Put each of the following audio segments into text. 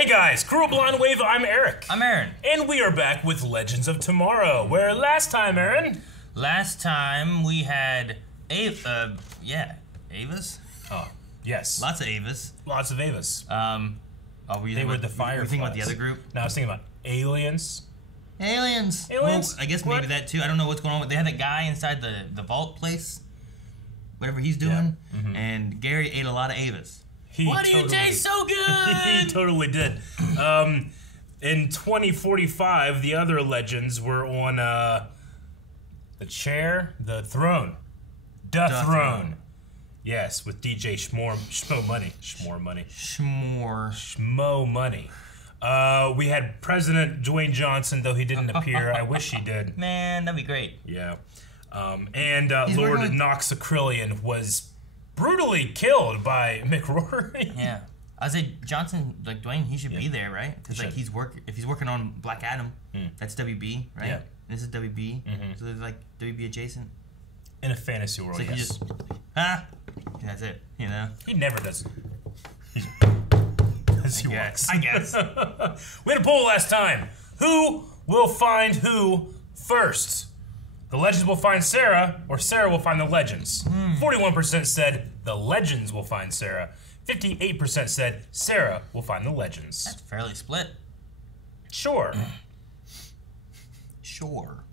Hey guys, Crew of Blind Wave, I'm Eric. I'm Aaron. And we are back with Legends of Tomorrow, where last time, Aaron? Last time we had Avas? Oh, yes. Lots of Avas. Lots of Avas. They were the Fireflies. Were you thinking about the other group? No, I was thinking about aliens. Aliens. Aliens? Well, I guess maybe that too. I don't know what's going on. They had that guy inside the vault place, whatever he's doing, and Gary ate a lot of Avas. Why do you taste so good? He totally did. In 2045, the other legends were on the chair, the throne. The throne. Yes, with DJ Schmo Money. We had President Dwayne Johnson, though he didn't appear. I wish he did. Man, that'd be great. Yeah. And Lord Noxacrillion was brutally killed by Mick Rory. Yeah. I say Johnson, like Dwayne, he should be there, right? Because like if he's working on Black Adam, that's WB, right? Yeah. This is WB, so they're like WB adjacent. In a fantasy world, so he just, that's it, you know? He never does. As he walks. I guess. We had a poll last time. Who will find who first? The legends will find Sarah, or Sarah will find the legends. 41% said the legends will find Sarah. 58% said Sarah will find the legends. That's fairly split. Sure. Sure.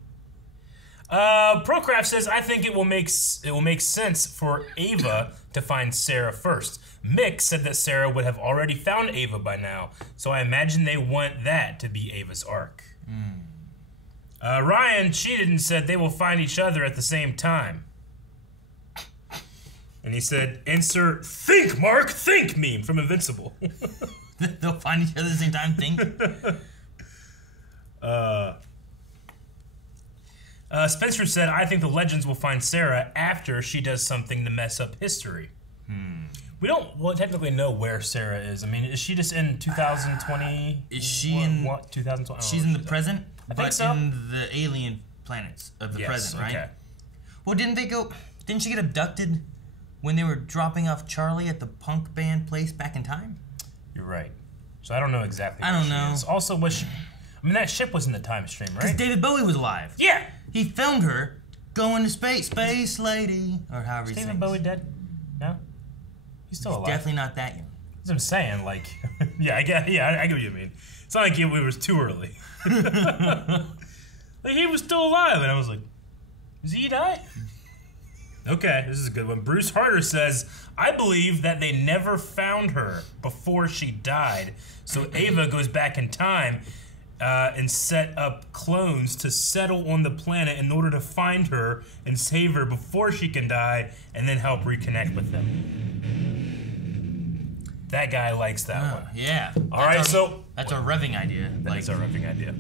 Procraft says, I think it will make sense for Ava to find Sarah first. Mick said that Sarah would have already found Ava by now, so I imagine they want that to be Ava's arc. Ryan cheated and said they will find each other at the same time. And he said, insert think, Mark, think meme from Invincible. They'll find each other at the same time, think? Spencer said, I think the legends will find Sarah after she does something to mess up history. We don't technically know where Sarah is. I mean, is she just in 2020? Is she in what 2020? She's in the present, think so. In the alien planets of the present, right? Okay. Well, didn't she get abducted when they were dropping off Charlie at the punk band place back in time? You're right. So I don't know exactly. I don't know. Also, I mean, that ship was in the time stream, right? Because David Bowie was alive. Yeah. He filmed her going to space, space lady, or however he sings. David Bowie dead? No. He's still alive. Definitely not that young. That's what I'm saying. Like, I get what you mean. It's not like it was too early. Like, he was still alive, and I was like, "Does he die?" Okay, this is a good one. Bruce Harder says, I believe that they never found her before she died, so Ava goes back in time and set up clones to settle on the planet in order to find her and save her before she can die, and then help reconnect with them. That guy likes that one. Yeah. All right, that's our revving idea. That's our revving idea.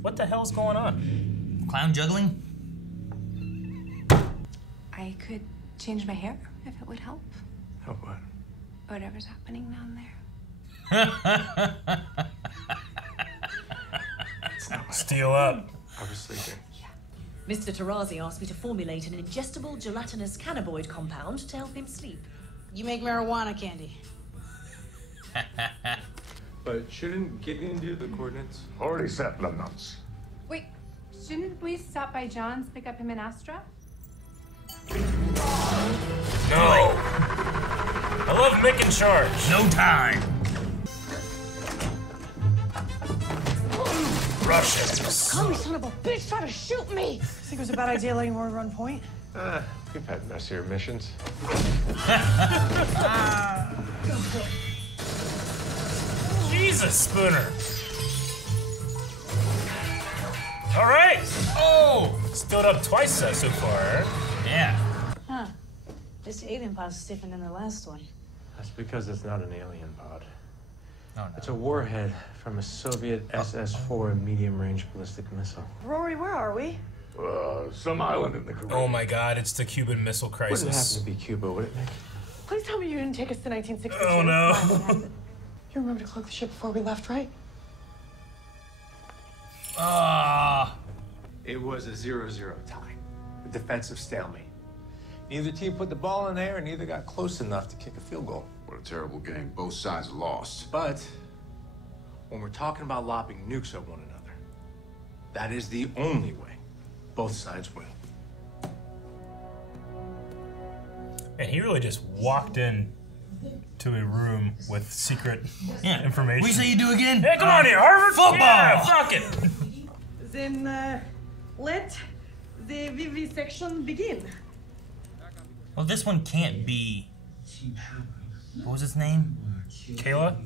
What the hell's going on? Clown juggling? I could change my hair if it would help. Help what? Whatever's happening down there. Steal up. I was sleeping. Mr. Tarazi asked me to formulate an ingestible gelatinous cannabinoid compound to help him sleep. You make marijuana candy. But shouldn't Gideon do the coordinates? Already set the nuts. Wait, shouldn't we stop by John's, pick up him in Astra? No. I love Mick in charge. No time. Russians. Come, you son of a bitch, try to shoot me! I think it was a bad idea letting Rory run point. We've had messier missions. Jesus, Spooner. All right. Oh! Stood up twice so far. Yeah. Huh. This alien pod's stiffer than the last one. That's because it's not an alien pod. Oh, no. It's a warhead from a Soviet SS-4 medium-range ballistic missile. Rory, where are we? Some island in the Caribbean. Oh my God, it's the Cuban Missile Crisis. Wouldn't happen to be Cuba, would it, Nick? Please tell me you didn't take us to 1962. Oh no. You remember to cloak the ship before we left, right? It was a 0-0 tie. A defensive stalemate. Neither team put the ball in there, and neither got close enough to kick a field goal. What a terrible game. Both sides lost. But when we're talking about lopping nukes at one another. That is the only way. Both sides win. And he really just walked in to a room with secret information. We say you do again? Hey, come on here, Harvard! Football! Yeah, fuck it! Then, let the vivisection begin. Well, this one can't be... What was his name? Kayla?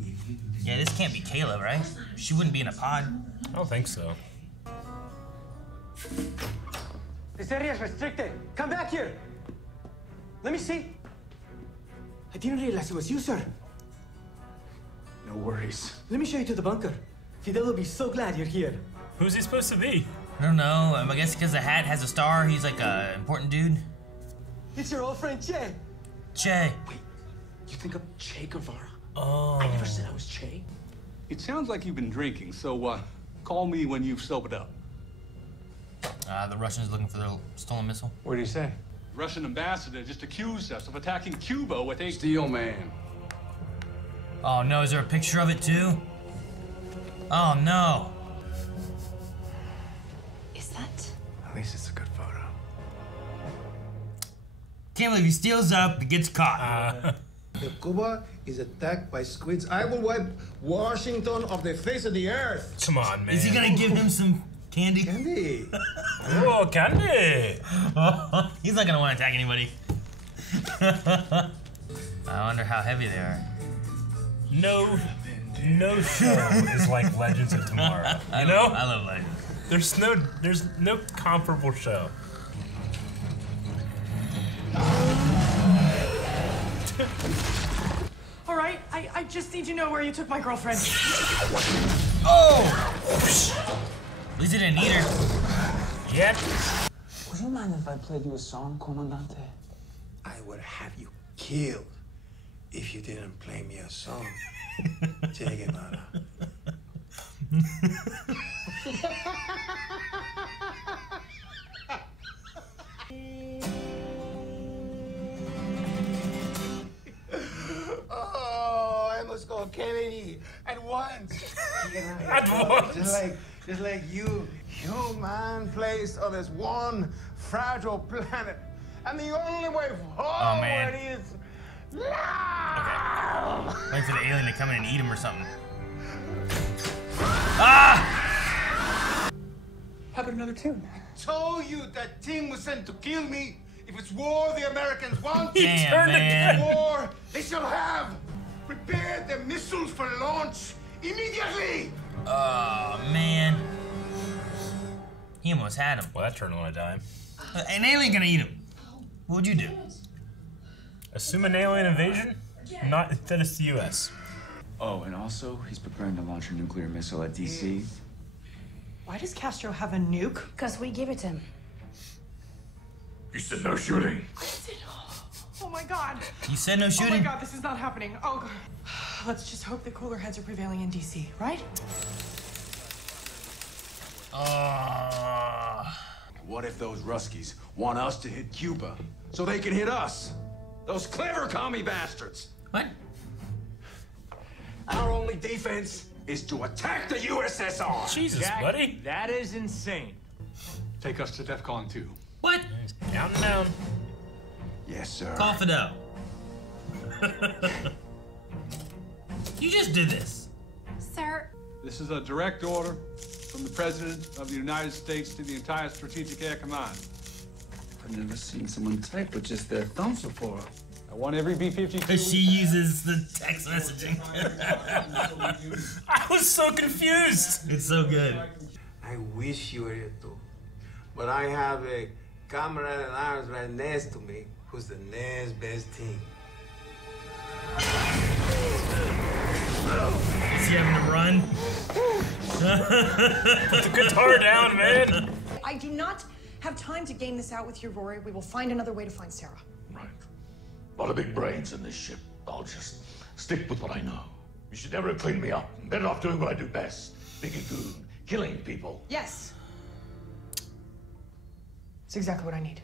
Yeah, this can't be Kayla, right? She wouldn't be in a pod. I don't think so. This area is restricted. Come back here. Let me see. I didn't realize it was you, sir. No worries. Let me show you to the bunker. Fidel will be so glad you're here. Who's he supposed to be? I don't know. I guess because the hat has a star, he's like a important dude. It's your old friend, Che. Che. Wait, you think I'm Che Guevara? Oh. I never said I was Che. It sounds like you've been drinking, so call me when you've sobered up. The Russians looking for their stolen missile. What did he say? Russian ambassador just accused us of attacking Cuba with a Steel man. Oh no, is there a picture of it too? Oh no. Is that? At least it's a good photo. Can't believe he steals up and gets caught. If Cuba is attacked by squids, I will wipe Washington off the face of the earth. Come on, man. Is he gonna give him some candy? Candy. Oh, candy. He's not gonna want to attack anybody. I wonder how heavy they are. No show is like Legends of Tomorrow. You know? I love Legends. There's no comparable show. All right, I just need to know where you took my girlfriend. Oh! At least he didn't eat her. Yep. Would you mind if I played you a song, Comandante? I would have you killed if you didn't play me a song. Che Guevara. Oh, I must go Kennedy at once. At once. Just like you, human placed on this one fragile planet, and the only way forward is love. Okay. Wait for the alien to come in and eat him or something. Ah! How about another tune? Told you that team was sent to kill me. If it's war the Americans want, Damn, man. war they shall have. Prepare the missiles for launch immediately. Oh, man. He almost had him. Well, that turned on a dime. An alien gonna eat him. What would you do? Assume an alien invasion? Not that it's the U.S. Oh, and also, he's preparing to launch a nuclear missile at D.C. Why does Castro have a nuke? Because we give it to him. You said no shooting. Oh my god. You said no Oh shooting? my god, this is not happening. Oh god. Let's just hope that cooler heads are prevailing in DC, right? What if those Ruskies want us to hit Cuba so they can hit us? Those clever commie bastards. What? Our only defense is to attack the USSR. Jesus, Jack, buddy. That is insane. Take us to DEFCON 2. What? Counting down. Yes, sir. Call Fidel. You just did this. Sir. This is a direct order from the President of the United States to the entire Strategic Air Command. I've never seen someone type with just their thumbs before. I want every B-52... Because she uses the text messaging. I was so confused. It's so good. I wish you were here too, but I have a comrade in arms right next to me who's the next best thing. Is he having to run? Put the guitar down, man. I do not have time to game this out with you, Rory. We will find another way to find Sarah. Right. A lot of big brains in this ship. I'll just stick with what I know. You should never have cleaned me up. I'm better off doing what I do best. Big and goon. Killing people. Yes. It's exactly what I need.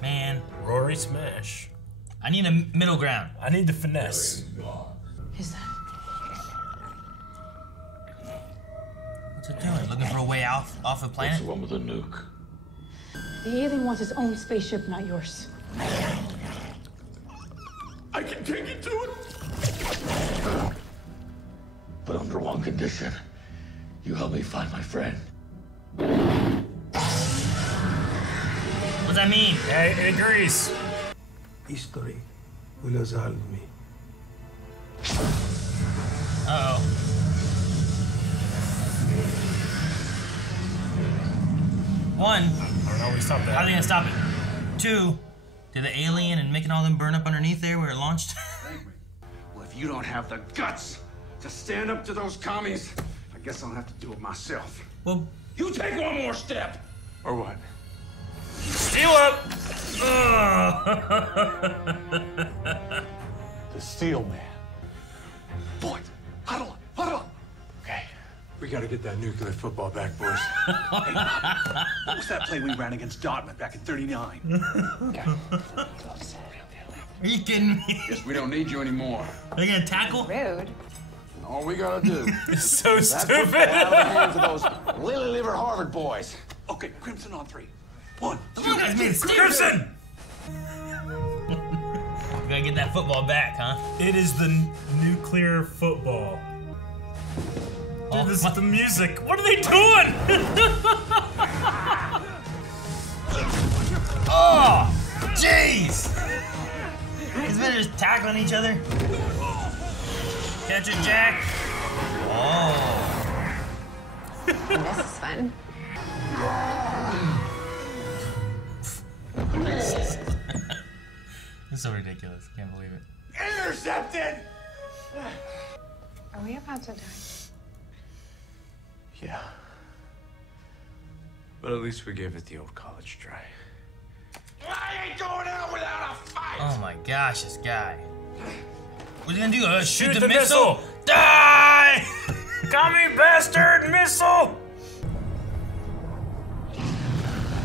Man. Rory smash. I need a middle ground. I need the finesse. Is that? What's it doing? Looking for a way off the planet? What's the one with the nuke? The alien wants his own spaceship, not yours. I can take you to it. But under one condition. You help me find my friend. What's that mean? Yeah, it agrees. History will absolve me. Uh-oh. One, I don't know, we stopped that. how are they gonna stop it? Two, did the alien and making all them burn up underneath there where it launched? Well, if you don't have the guts to stand up to those commies, I guess I'll have to do it myself. Well, you take one more step. Or what? Steal up! The Steel Man. Boy, huddle up. Okay, we gotta get that nuclear football back, boys. Hey, what was that play we ran against Dartmouth back in '39? Are you kidding me? Guess we don't need you anymore. Are they gonna tackle? Rude. All we gotta do It's so is stupid. out of the hands of those lily liver Harvard boys. Okay, Crimson on 3. 1, 2, Come on, guys, man, Crimson! You gotta get that football back, huh? It is the nuclear football. Dude, this is the music. What are they doing? Oh, jeez! These men are just tackling each other. Catch it, Jack. Oh. This is fun. It's so ridiculous. Can't believe it. Intercepted! Are we about to die? Yeah. But at least we gave it the old college try. I ain't going out without a fight! Oh my gosh, this guy. What's he gonna do? Shoot Shoot the missile? missile! Die! Commie bastard missile!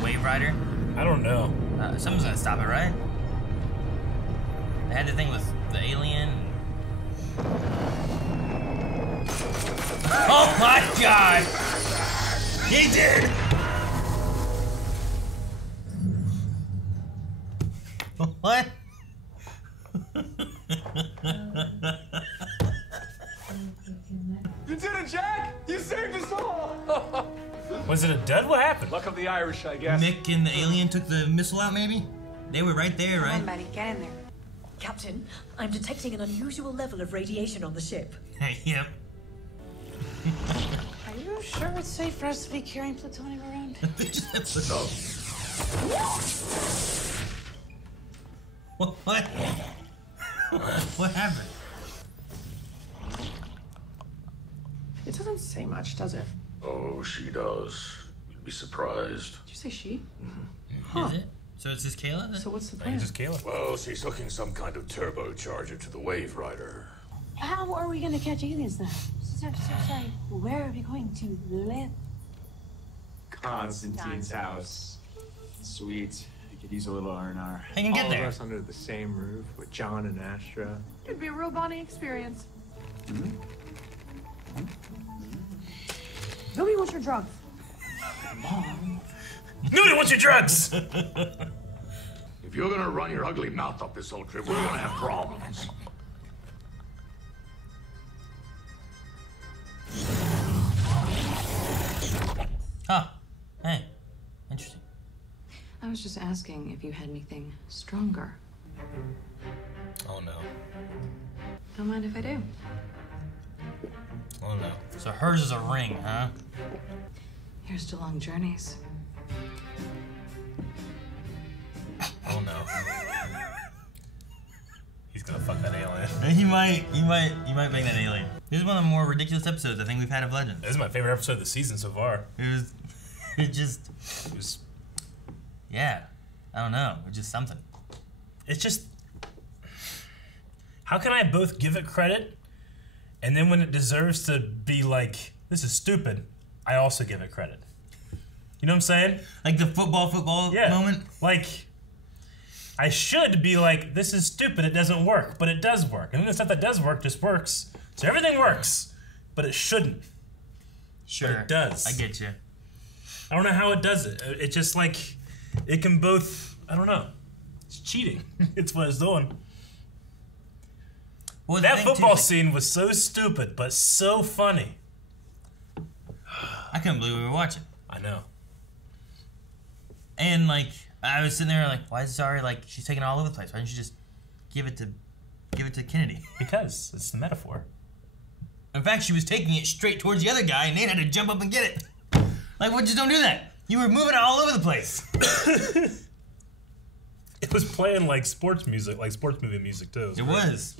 Wave Rider? I don't know. Someone's gonna stop it, right? They had the thing with the alien. Oh my god! He did! What? You did it, Jack! You saved us all! Was it a dud? What happened? Luck of the Irish, I guess. Mick and the alien took the missile out, maybe? They were right there, Come right? on, buddy, get in there. Captain, I'm detecting an unusual level of radiation on the ship. Yep. Are you sure it's safe for us to be carrying plutonium around? What? What happened? It doesn't say much, does it? Oh, she does. You'd be surprised. Did you say she? Is it? So it's just Kayla? So what's the I think plan? it's just Kayla. Well, she's hooking some kind of turbocharger to the Wave Rider. How are we gonna catch aliens now? Sorry. Where are we going to live? Constantine's house. Sweet. You could use a little R&R. They can get All there. of us under the same roof with John and Astra. It'd be a real bonding experience. Nobody wants your drugs. Nudie, what's your drugs? If you're gonna run your ugly mouth up this whole trip, we're gonna have problems. Huh. Hey. Interesting. I was just asking if you had anything stronger. Oh no. Don't mind if I do. Oh no. So hers is a ring, huh? Here's to long journeys. Oh no. He's gonna fuck that alien. He might bang that alien. This is one of the more ridiculous episodes I think we've had of Legends. This is my favorite episode of the season so far. It was, yeah, I don't know, it's just something. It's just, how can I both give it credit, and then when it deserves to be like, this is stupid, I also give it credit. You know what I'm saying? Like the football moment? Like, I should be like, this is stupid, it doesn't work, but it does work. And then the stuff that does work just works. So everything works, but it shouldn't. Sure. But it does. I get you. I don't know how it does it. It's just like, it can both, I don't know. It's cheating. It's what it's doing. Well, that football scene was so stupid, but so funny. I couldn't believe we were watching. I know. And, like, I was sitting there like, why is Zari, like, she's taking it all over the place? Why didn't you just give it to Kennedy? Because it's the metaphor. In fact, she was taking it straight towards the other guy, and Nate had to jump up and get it. Like, what? Just don't do that. You were moving it all over the place. It was playing like sports music, like sports movie music too. It was.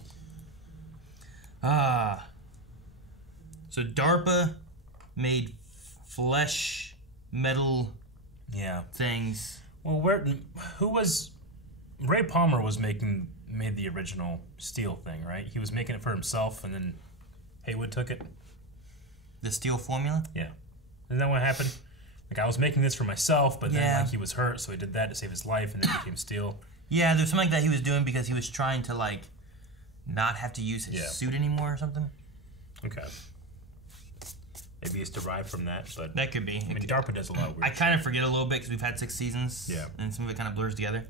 So DARPA made flesh metal things. Well, who was Ray Palmer made the original steel thing, right? He was making it for himself, and then Haywood took it. The steel formula? Yeah. Isn't that what happened? Like, I was making this for myself, but then like he was hurt, so he did that to save his life, and then it became steel. Yeah, there's something like that he was doing because he was trying to, like, not have to use his suit anymore or something. Okay. Maybe it's derived from that, but... That could be. I mean, DARPA does a lot of weird I kind of forget a little bit because we've had 6 seasons. Yeah. And some of it kind of blurs together.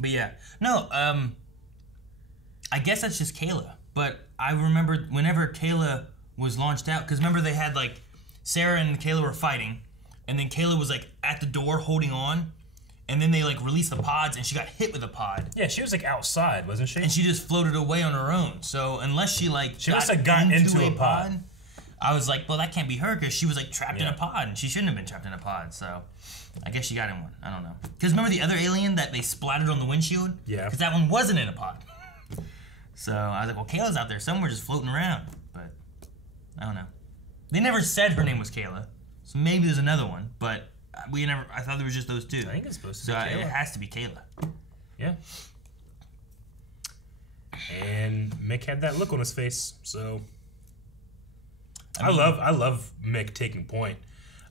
But yeah. No, I guess that's just Kayla. But I remember whenever Kayla was launched out, because remember they had, like, Sarah and Kayla were fighting, and then Kayla was, like, at the door holding on, and then they, like, released the pods, and she got hit with a pod. Yeah, she was, like, outside, wasn't she? And she just floated away on her own. So unless she, like, she must have gotten into a pod. I was like, well, that can't be her, because she was, like, trapped in a pod, and she shouldn't have been trapped in a pod, so I guess she got in one. I don't know. Because remember the other alien that they splattered on the windshield? Yeah. Because that one wasn't in a pod. So I was like, well, Kayla's out there somewhere just floating around. But I don't know. They never said her name was Kayla, so maybe there's another one, but I thought there was just those 2. I think it's supposed to be Kayla. So it has to be Kayla. Yeah. And Mick had that look on his face, so... I love Mick taking point.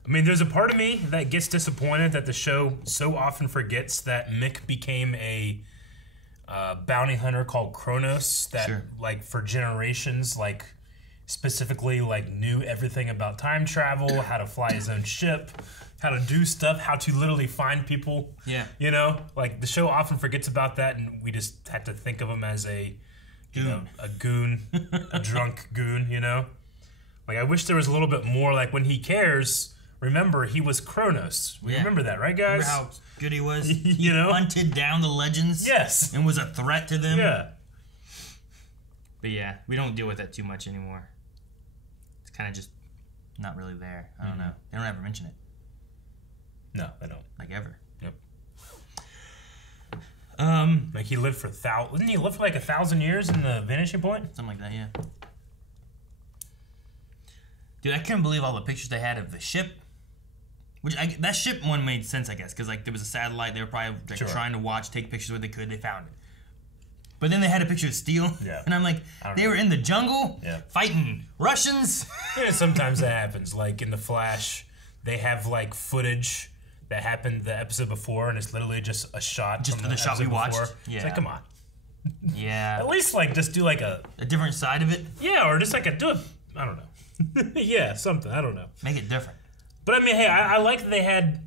I mean, there's a part of me that gets disappointed that the show so often forgets that Mick became a bounty hunter called Kronos that, like, for generations, like, specifically, like, knew everything about time travel, how to fly his own ship, how to do stuff, how to literally find people. Yeah. You know? Like, the show often forgets about that, and we just have to think of him as a goon, a drunk goon, you know? Like, I wish there was a little bit more, like, when he cares, remember, he was Kronos. We remember that, right, guys? Remember how good he was? You know? He hunted down the legends. Yes. And was a threat to them. Yeah. But yeah, we don't deal with that too much anymore. It's kind of just not really there. I don't know. They don't ever mention it. No, they don't. Like, ever. Yep. Like, he lived for didn't he live for like 1,000 years in the Vanishing Point? Something like that, yeah. Dude, I couldn't believe all the pictures they had of the ship. That ship one made sense, I guess, because, like, there was a satellite. They were probably trying to take pictures where they could. They found it. But then they had a picture of steel. Yeah. And I'm like, they were in the jungle fighting Russians. Yeah, sometimes that happens. Like, in The Flash, they have, like, footage that happened the episode before, and it's literally just a shot. Just from the shot we watched? Before. Yeah. It's like, come on. Yeah. At least, like, just do, like, a different side of it? Yeah, or just, like, I don't know. Yeah, something. I don't know. Make it different. But I mean, hey, I like that they had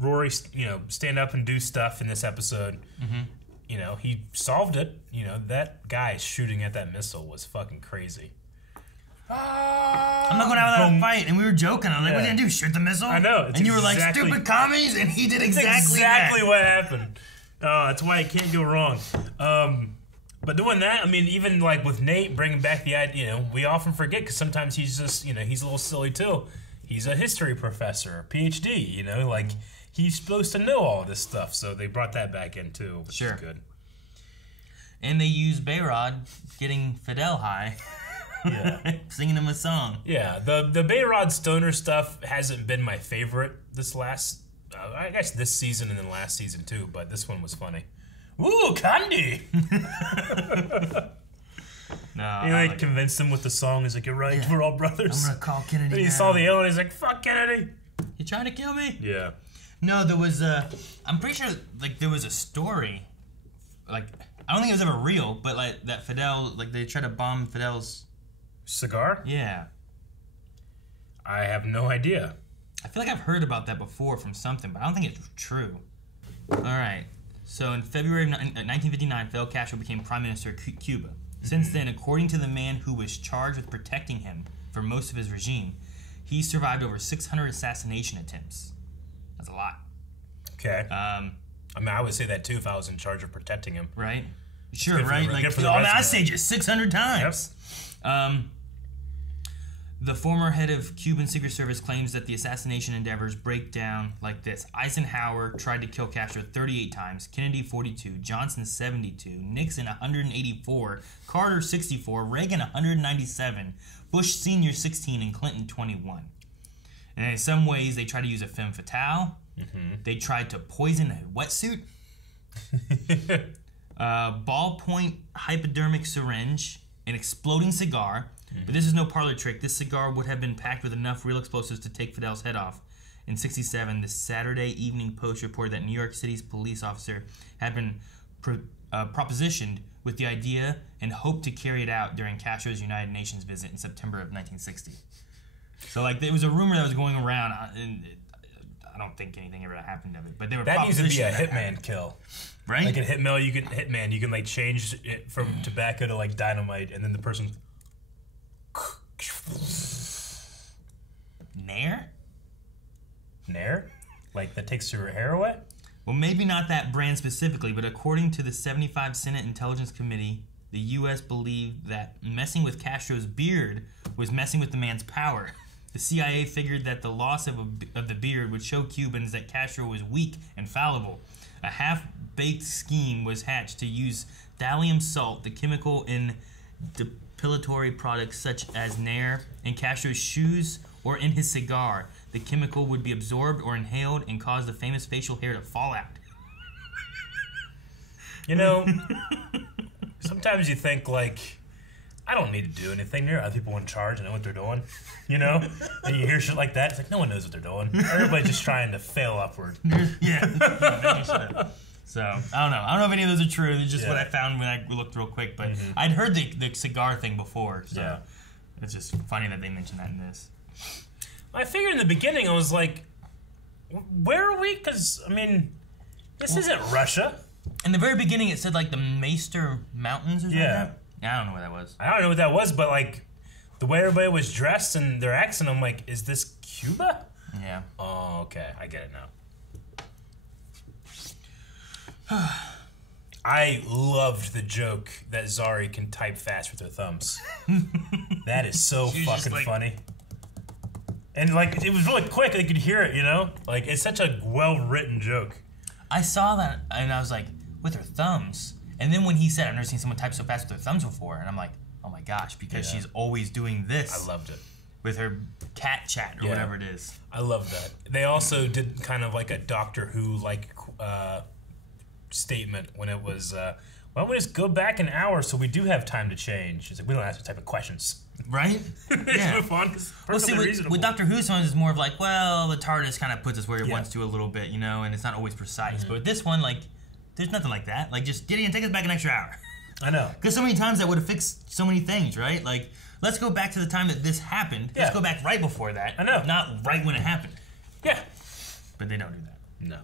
Rory, stand up and do stuff in this episode. Mm-hmm. You know, he solved it. You know, that guy shooting at that missile was fucking crazy. I'm not going out without a fight, and we were joking. I'm like, what are you gonna do? Shoot the missile? I know. And you were like, stupid commies, and he did exactly what happened. That's why it can't go wrong. But doing that, I mean, even like with Nate bringing back the idea, we often forget because sometimes he's just, he's a little silly too. He's a history professor, PhD, like he's supposed to know all this stuff. So they brought that back in too, which is good. And they used Bayrod getting Fidel high. Yeah. Singing him a song. Yeah, the Bayrod stoner stuff hasn't been my favorite this I guess this season and then last season too, but this one was funny. Ooh, candy! No, he convinced him with the song. He's like, "You're right, we're all brothers." I'm gonna call Kennedy. Then he saw the alien. He's like, "Fuck Kennedy!" You trying to kill me? Yeah. No, there was I'm pretty sure there was a story. Like, I don't think it was ever real, but like that Fidel, like they tried to bomb Fidel's cigar. Yeah. I have no idea. I feel like I've heard about that before from something, but I don't think it's true. All right. So in February of 1959, Fidel Castro became Prime Minister of Cuba. Since then, according to the man who was charged with protecting him for most of his regime, he survived over 600 assassination attempts. That's a lot. Okay. I mean, I would say that too if I was in charge of protecting him. Right? Sure, right? Like, I saved you 600 times. Yep. The former head of Cuban Secret Service claims that the assassination endeavors break down like this. Eisenhower tried to kill Castro 38 times, Kennedy 42, Johnson 72, Nixon 184, Carter 64, Reagan 197, Bush Sr. 16, and Clinton 21. And in some ways, they tried to use a femme fatale. They tried to poison a wetsuit. Ballpoint hypodermic syringe, an exploding cigar. But this is no parlor trick. This cigar would have been packed with enough real explosives to take Fidel's head off. In '67, the Saturday Evening Post reported that New York City's police officer had been propositioned with the idea and hoped to carry it out during Castro's United Nations visit in September of 1960. So, like, there was a rumor that was going around, and I don't think anything ever happened of it. But they were that needs to be a propositioned hitman kill, right? Like in Hitman, you can like change it from tobacco to like dynamite, and then the person. Nair? Like that takes your hair away? Well, maybe not that brand specifically, but according to the 75 Senate Intelligence Committee, the U.S. believed that messing with Castro's beard was messing with the man's power. The CIA figured that the loss of the beard would show Cubans that Castro was weak and fallible. A half-baked scheme was hatched to use thallium salt, the chemical in depilatory products such as Nair, in Castro's shoes or in his cigar. The chemical would be absorbed or inhaled and cause the famous facial hair to fall out. You know, sometimes you think, like, I don't need to do anything. There are other people in charge and know what they're doing, you know? And you hear shit like that, it's like, no one knows what they're doing. Everybody's just trying to fail upward. Yeah. So, I don't know. I don't know if any of those are true. It's just what I found when I looked real quick. But I'd heard the cigar thing before, so it's just funny that they mentioned that in this. I figured in the beginning, I was like, where are we? Because, I mean, this isn't Russia. In the very beginning, it said, like, the Meister Mountains or something like that. I don't know what that was. I don't know what that was, but, like, the way everybody was dressed and their accent, I'm like, is this Cuba? Yeah. Oh, okay. I get it now. I loved the joke that Zari can type fast with her thumbs. That is so fucking funny. And, like, it was really quick. They could hear it, you know? Like, it's such a well-written joke. I saw that, and I was like, with her thumbs. And then when he said, I've never seen someone type so fast with their thumbs before. And I'm like, oh my gosh, because she's always doing this. I loved it. With her cat chat or whatever it is. I love that. They also did kind of like a Doctor Who, like, statement when it was, why don't we just go back an hour so we do have time to change? It's like, we don't ask the type of questions. Right? Yeah. Move on, well, see, with Doctor Who, sometimes it's more of like, well, the TARDIS kind of puts us where it wants to a little bit, you know, and it's not always precise. But with this one, like, there's nothing like that. Like, just Gideon, take us back an extra hour. I know. Because so many times that would have fixed so many things, right? Like, let's go back to the time that this happened. Yeah. Let's go back right before that. I know. Not right when it happened. Yeah. But they don't do that. No.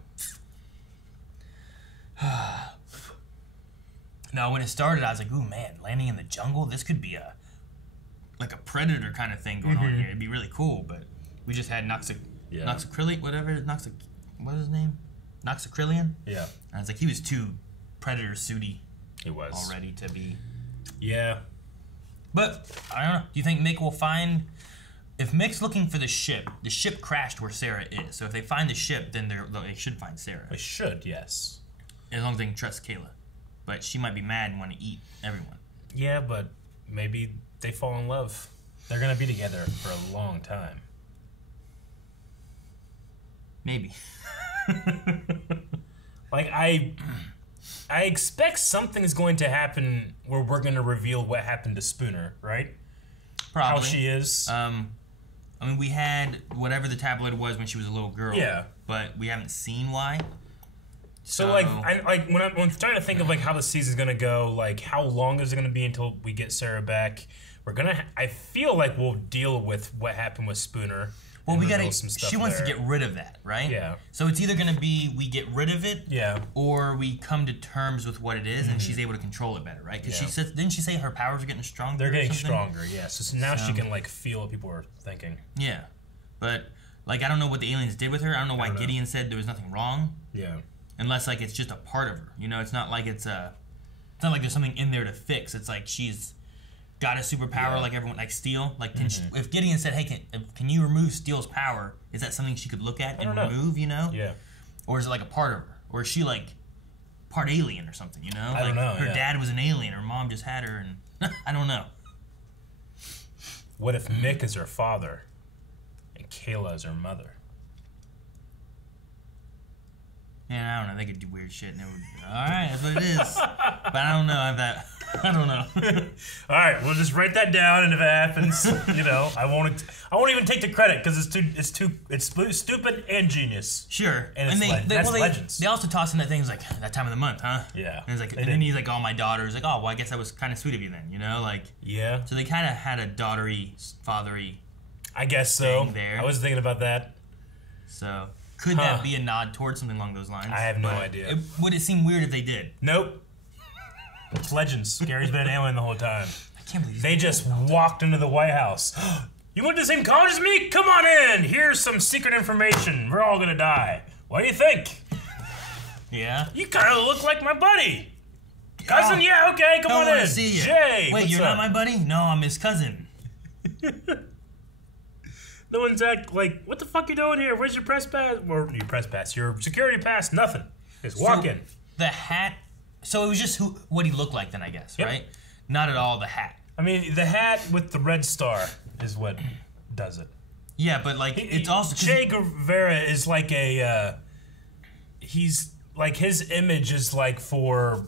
No, when it started, I was like, ooh, man, landing in the jungle? This could be a Predator kind of thing going on here. It'd be really cool, but we just had Noxacrylic, whatever, what is his name? Noxacrylian? Yeah. And I was like, he was too Predator suity. He was. Already to be. Yeah. But, I don't know. Do you think Mick will find... If Mick's looking for the ship crashed where Sarah is. So if they find the ship, then they should find Sarah. They should, yes. As long as they can trust Kayla. But she might be mad and want to eat everyone. Yeah, but maybe they fall in love. They're going to be together for a long time. Maybe. Like, I expect something's going to happen where we're going to reveal what happened to Spooner, right? Probably. How she is. I mean, we had whatever the tabloid was when she was a little girl. Yeah. But we haven't seen why. So like, when I'm trying to think of like how the season's gonna go, like how long is it gonna be until we get Sarah back? I feel like we'll deal with what happened with Spooner. Well, she wants to get rid of that, right? Yeah. So it's either gonna be we get rid of it, yeah, or we come to terms with what it is, and she's able to control it better, right? Because she said, didn't she say her powers are getting stronger? They're getting stronger, yeah. So now she can like feel what people are thinking. Yeah, but like I don't know what the aliens did with her. I don't know why Gideon said there was nothing wrong. Yeah. Unless like it's just a part of her, you know. It's not like it's not like there's something in there to fix. It's like she's got a superpower like everyone, like Steel. Like, if Gideon said, "Hey, can you remove Steel's power?" Is that something she could look at and remove? You know? Yeah. Or is it like a part of her? Or is she like part alien or something? You know? I don't know. Her dad was an alien. Her mom just had her, and I don't know. What if Mick is her father, and Kayla is her mother? Yeah, I don't know. They could do weird shit, and it would. All right, that's what it is. But I don't know if that. I don't know. All right, we'll just write that down, and if it happens, you know, I won't even take the credit because it's stupid and genius. Sure, and that's Legends. They also toss in that thing like that time of the month, huh? Yeah. And, and then he's like, "Oh, my daughter's like, oh, well, I guess that was kind of sweet of you then, you know, like." Yeah. So they kind of had a daughtery, fathery. I guess so. There. I was thinking about that. So. Could that be a nod towards something along those lines? I have no idea. Would it seem weird if they did? Nope. It's Legends. Gary's been an alien the whole time. I can't believe they just walked into the White House. You went to the same college as me? Come on in. Here's some secret information. We're all gonna die. What do you think? Yeah. You kind of look like my buddy. Cousin? Yeah. Okay. Come on in. See you. Jay. Wait, you're not my buddy? No, I'm his cousin. No one's like, what the fuck you doing here? Where's your press pass? Or your press pass? Your security pass? Nothing. Just walk in. The hat. So it was just what he looked like then, I guess, right? Not at all the hat. I mean, the hat with the red star is what does it. Yeah, but like it's also Che Guevara is like he's like his image is like for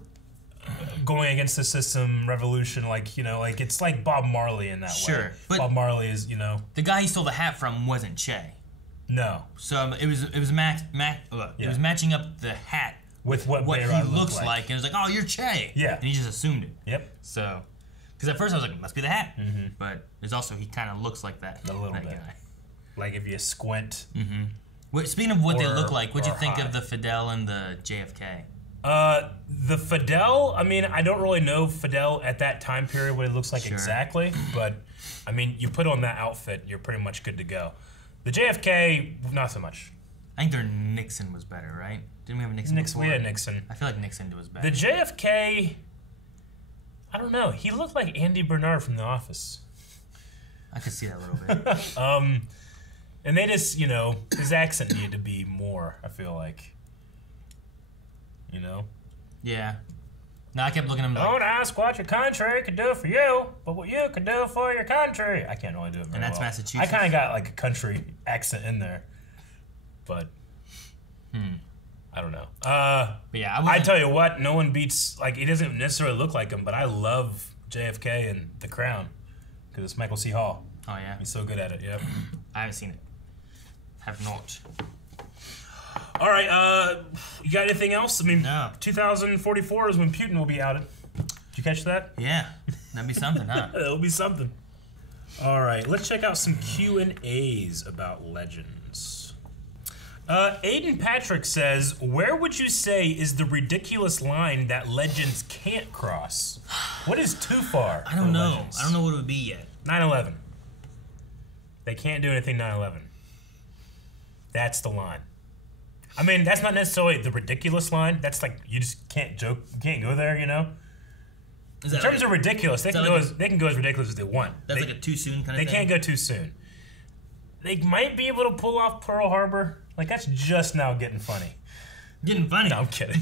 going against the system, revolution, like, you know, like it's like Bob Marley in that way. Sure, but Bob Marley is, you know, the guy he stole the hat from wasn't Che. No. So it was it was matching up the hat with what he looks like, and it was like, oh, you're Che. Yeah. And he just assumed it. Yep. So, because at first I was like, it must be the hat, but there's also he kind of looks like that. A little bit. Guy. Like if you squint. Wait, speaking of what they look like, what'd you think of the Fidel and the JFK? The Fidel, I mean, I don't really know Fidel at that time period what it looks like exactly, but I mean, you put on that outfit, you're pretty much good to go. The JFK, not so much. I think their Nixon was better, right? Didn't we have a Nixon before? We had Nixon. I feel like Nixon was better. The JFK, I don't know. He looked like Andy Bernard from The Office. I could see that a little bit. And they just, you know, his accent needed to be more, I feel like. You know? Yeah. No, I kept looking at him like... Don't ask what your country could do for you, but what you could do for your country. I can't really do it very And that's well. Massachusetts. I kind of got like a country accent in there. But... I don't know. But yeah, I tell you what, no one beats... Like, he doesn't necessarily look like him, but I love JFK and The Crown. Because it's Michael C. Hall. Oh, yeah? He's so good at it, yep. I haven't seen it. Have not. All right, you got anything else? I mean, no. 2044 is when Putin will be outed. Did you catch that? Yeah, that'd be something, huh? It'll be something. All right, let's check out some Q&As about Legends. Aiden Patrick says, where would you say is the ridiculous line that Legends can't cross? What is too far? I don't know. Legends? I don't know what it would be yet. 9/11. They can't do anything 9/11. That's the line. I mean, that's not necessarily the ridiculous line. That's like, you just can't joke. You can't go there, you know? In terms of ridiculous, they can go as ridiculous as they want. That's like a too soon kind of thing? They can't go too soon. They might be able to pull off Pearl Harbor. Like, that's just now getting funny. Getting funny? No, I'm kidding.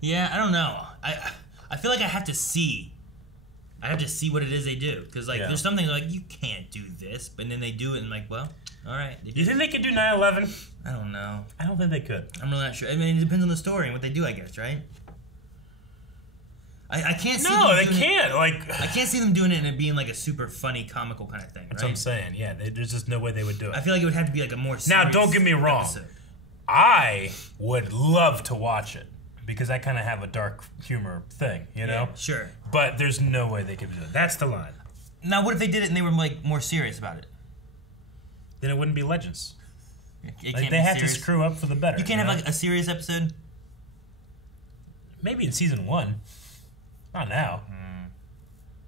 Yeah, I don't know. I feel like I have to see. I have to see what it is they do. Because, like, there's something like, you can't do this. But then they do it and, like, well... All right. You think they could do 9/11? I don't know. I don't think they could. I'm really not sure. I mean, it depends on the story and what they do, I guess, right? I can't see. No, they can't. I can't see them doing it and it being like a super funny, comical kind of thing. That's what I'm saying. Yeah, there's just no way they would do it. I feel like it would have to be like a more. Now, don't get me wrong. Episode. I would love to watch it because I kind of have a dark humor thing, you know? Yeah, sure. But there's no way they could do it. That's the line. Now, what if they did it and they were like more serious about it? Then it wouldn't be Legends. It Like, can't they be have serious. to screw up for the better. You can't have know? like a serious episode. Maybe in season 1. Not now.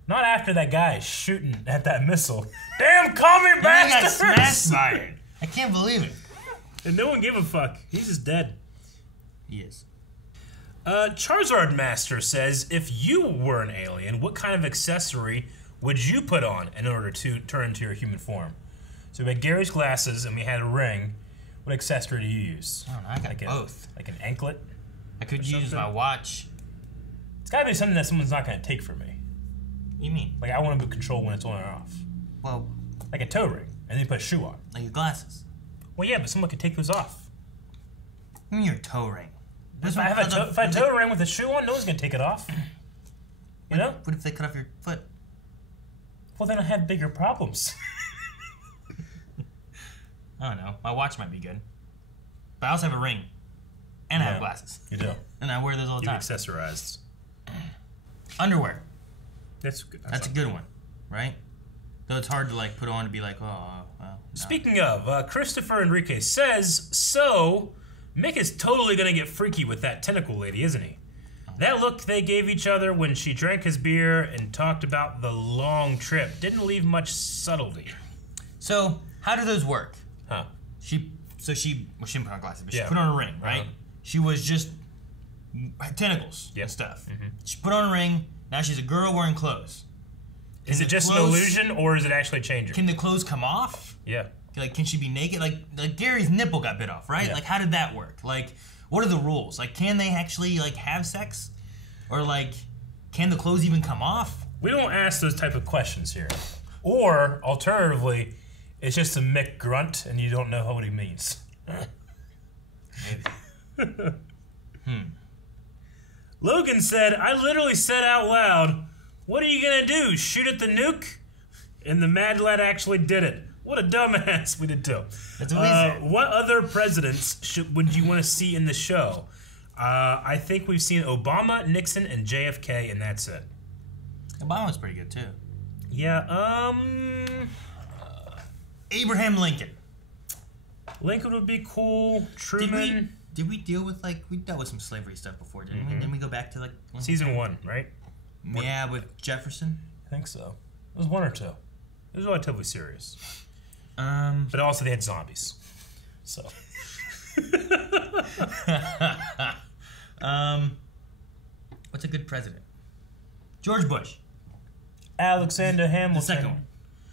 Not after that guy shooting at that missile. Damn commie bastards! Got smashed by it. I can't believe it. And no one gave a fuck. He's just dead. He is. Charizard Master says, if you were an alien, what kind of accessory would you put on in order to turn into your human form? So we had Gary's glasses and we had a ring. What accessory do you use? I don't know. I got both. Like an anklet? I could use my watch. It's gotta be something that someone's not gonna take from me. What do you mean? Like I want to control when it's on or off. Well, like a toe ring, and then you put a shoe on. Like your glasses. Well, yeah, but someone could take those off. Give me your toe ring. If I have a toe ring with a shoe on, no one's gonna take it off. You know? What if they cut off your foot? Well, then I have bigger problems. I don't know. My watch might be good. But I also have a ring. And I have glasses. You do. And I wear those all the time. You're accessorized. Underwear. That's good. That's a good one, right? Though it's hard to like put on to be like, oh, well. No. Speaking of, Christopher Enrique says, so Mick is totally gonna get freaky with that tentacle lady, isn't he? That look they gave each other when she drank his beer and talked about the long trip didn't leave much subtlety. So, how do those work? Huh? She didn't put on glasses, but she Yeah. put on a ring, right? Uh-huh. She was just tentacles and stuff. She put on a ring. Now she's a girl wearing clothes. Is it just an illusion, or is it actually changing? Can the clothes come off? Yeah. Like, can she be naked? Like Gary's nipple got bit off, right? Yeah. Like, how did that work? Like, what are the rules? Like, can they actually like have sex, or like, can the clothes even come off? We don't ask those type of questions here. Or alternatively, it's just a Mick grunt, and you don't know what he means. Logan said, I literally said out loud, what are you gonna do, shoot at the nuke? And the mad lad actually did it. What a dumbass. We did too. That's what we said. What other presidents would you want to see in the show? I think we've seen Obama, Nixon, and JFK, and that's it. Obama was pretty good too. Yeah, Abraham Lincoln. Lincoln would be cool. Truman. Did we deal with we dealt with some slavery stuff before, didn't we? Didn't we go back to Season 1, right? Yeah, with Jefferson. I think so. It was 1 or 2. It was relatively serious. But also they had zombies. So. What's a good president? George Bush. Alexander Hamilton. The second one.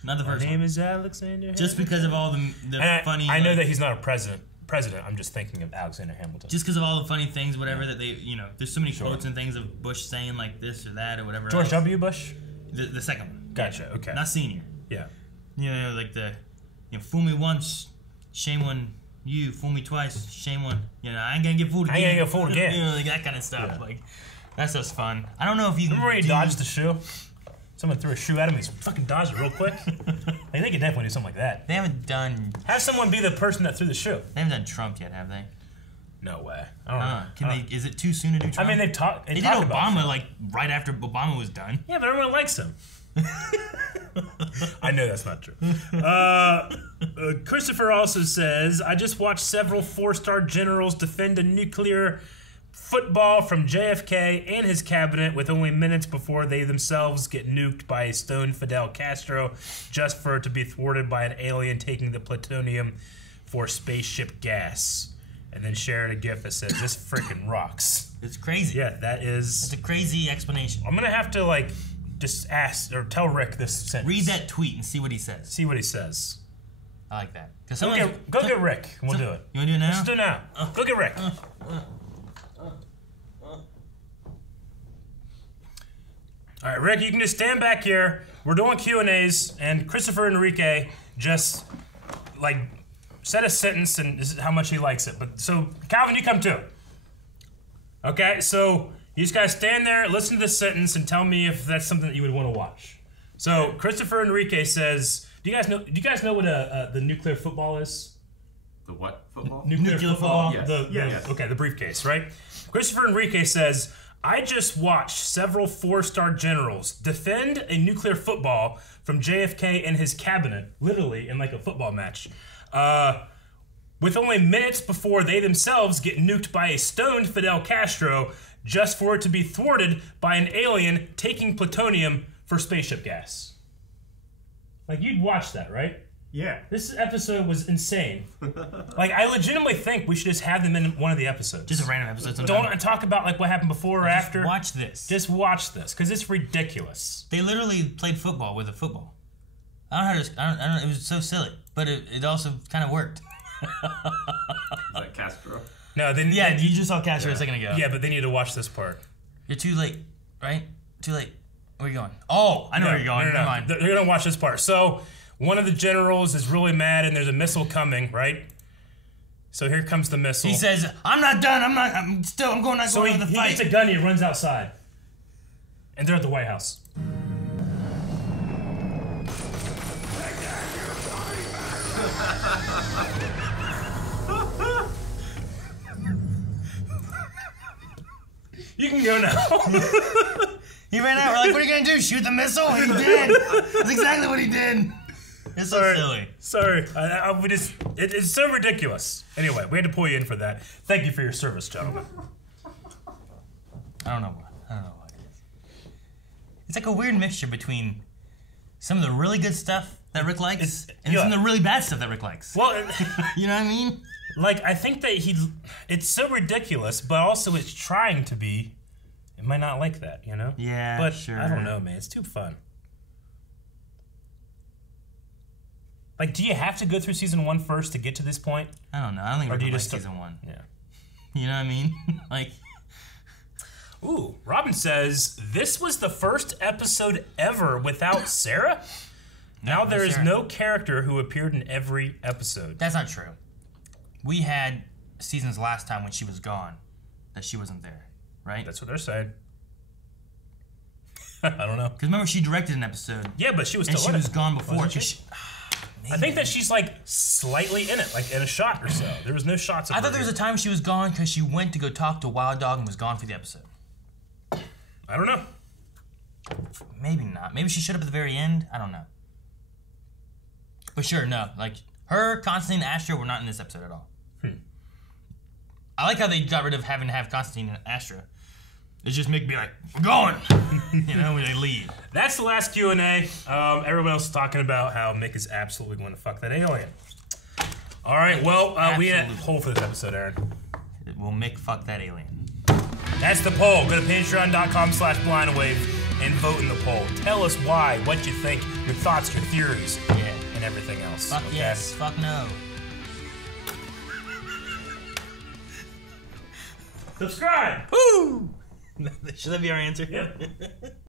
Not the first one. My name is Alexander Hamilton. Just because of all the funny... I know that he's not a president. I'm just thinking of Alexander Hamilton. Just because of all the funny things, whatever, that they, there's so many quotes and things of Bush saying like this or that or whatever. George W. Bush? The second one. Gotcha, okay. Not senior. Yeah. Like fool me once, shame on you. Fool me twice, shame on, I ain't gonna get fooled again. I ain't gonna get fooled again. Like that kind of stuff. Yeah. Like, that's just fun. I don't know if you remember when he dodged the shoe? Someone threw a shoe at him, he fucking dodged it real quick. They could definitely do something like that. They haven't done... Have someone be the person that threw the shoe. They haven't done Trump yet, have they? No way. I don't know. Is it too soon to do Trump? I mean, they did Obama, right after Obama was done. Yeah, but everyone likes him. I know that's not true. Christopher also says, I just watched several 4-star generals defend a nuclear football from JFK and his cabinet with only minutes before they themselves get nuked by a stoned Fidel Castro just for it to be thwarted by an alien taking the plutonium for spaceship gas. And then shared a gift that says, this freaking rocks. It's crazy. Yeah, that is... It's a crazy explanation. I'm going to have to, just ask or tell Rick this sentence. Read that tweet and see what he says. See what he says. I like that. Go get Rick, and we'll do it. You want to do it now? Let's do it now. Go get Rick. All right, Rick, you can just stand back here. We're doing Q&As, and Christopher Enrique just, said a sentence, and this is how much he likes it. But so, Calvin, you come too. Okay, so you just gotta stand there, listen to this sentence, and tell me if that's something that you would want to watch. So, Christopher Enrique says, "Do you guys know what the nuclear football is?" The what football? Nuclear football. Yes. Yes. Okay, the briefcase, right? Christopher Enrique says, I just watched several 4-star generals defend a nuclear football from JFK in his cabinet, literally in like a football match, with only minutes before they themselves get nuked by a stoned Fidel Castro, just for it to be thwarted by an alien taking plutonium for spaceship gas. Like, you'd watch that, right? Yeah. This episode was insane. Like, I legitimately think we should just have them in one of the episodes. Just a random episode. Don't talk about like what happened before or after. Watch this. Just watch this, because it's ridiculous. They literally played football with a football. I don't know how to. I don't know. It was so silly, but it also kind of worked. Is that Castro? No, then yeah, you just saw Castro a second ago. Yeah, but they need to watch this part. You're too late, right? Too late. Where are you going? Oh, I know where you're going. Never mind. They're gonna watch this part. So one of the generals is really mad, and there's a missile coming, right? So here comes the missile. He says, "I'm not done. I'm going to So he the fight." gets a gun. And he runs outside, and they're at the White House. You can go now. He ran out. We're like, what are you gonna do? Shoot the missile? He did. That's exactly what he did. It's so silly. Sorry. It's so ridiculous. Anyway, we had to pull you in for that. Thank you for your service, gentlemen. I don't know what it is. It's like a weird mixture between some of the really good stuff that Rick likes and some of the really bad stuff that Rick likes. Well, you know what I mean? Like, I think that it's so ridiculous, but also it's trying to be. It might not like that, you know? Yeah, but sure. I don't know, man. It's too fun. Like, do you have to go through season 1 first to get to this point? I don't know. I don't think we're just season 1. Yeah. You know what I mean? Like. Ooh, Robin says, this was the first episode ever without Sarah? Now there is no character who appeared in every episode. That's not true. We had seasons last time when she was gone that she wasn't there, right? That's what they're saying. I don't know. Because remember, she directed an episode. Yeah, but she was still and she was gone before. I think that she's like slightly in it, like in a shot or so. There was no shots of her. I thought there was a time she was gone because she went to go talk to Wild Dog and was gone for the episode. I don't know. Maybe not. Maybe she showed up at the very end. I don't know. But sure, no. Like, her, Constantine, and Astra were not in this episode at all. I like how they got rid of having to have Constantine and Astra. It just make me like, we're going! You know, when they leave. That's the last Q&A. Everyone else is talking about how Mick is absolutely going to fuck that alien. All right, well, we had a poll for this episode, Aaron. Will Mick fuck that alien? That's the poll. Go to patreon.com/blindwave and vote in the poll. Tell us why, what you think, your thoughts, your theories, and everything else. Fuck yes, fuck no. Subscribe! Woo! Should that be our answer? Yep.